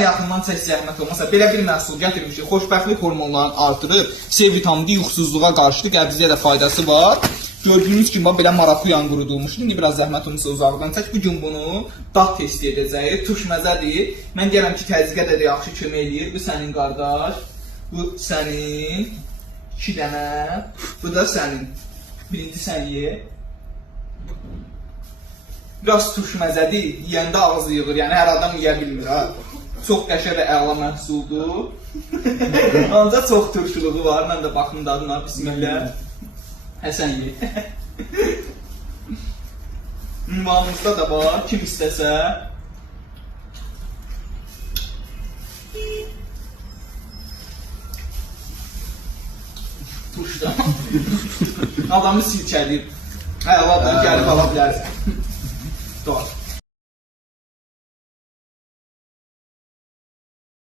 Yaxından çək zəhmət olmasa, belə bir məhsul gətirmişik, xoşbəxtlik hormonlarını artırır, C vitamini yuxusuzluğa qarşı qəbzliyə də faydası var. Gördüyünüz kimi, belə marakuyan qurudulmuşdur. İndi biraz zəhmət olmasa uzaqdan çək. Bugün bunu dad testi edəcəyik, turşməzədir. Mən gələm ki, təzyiqə də yaxşı kömək eləyir. Bu sənin qardaş, bu sənin 2 dənə, bu da sənin. Birinci sən ye. Biraz turşməzədir, yiyəndə ağız yığır, yəni hər adam yiyə bilmir. Ha? Çox qəşəng və əla məhsuldur. Ancaq çox turşuluğu var. Mən də baxım dadına, bismillah. Həsən ye. Ünvanımızda da var, kim istəsə. Turşda. Adamı silkəliyib. Əladır, gəlib ala bilərsən.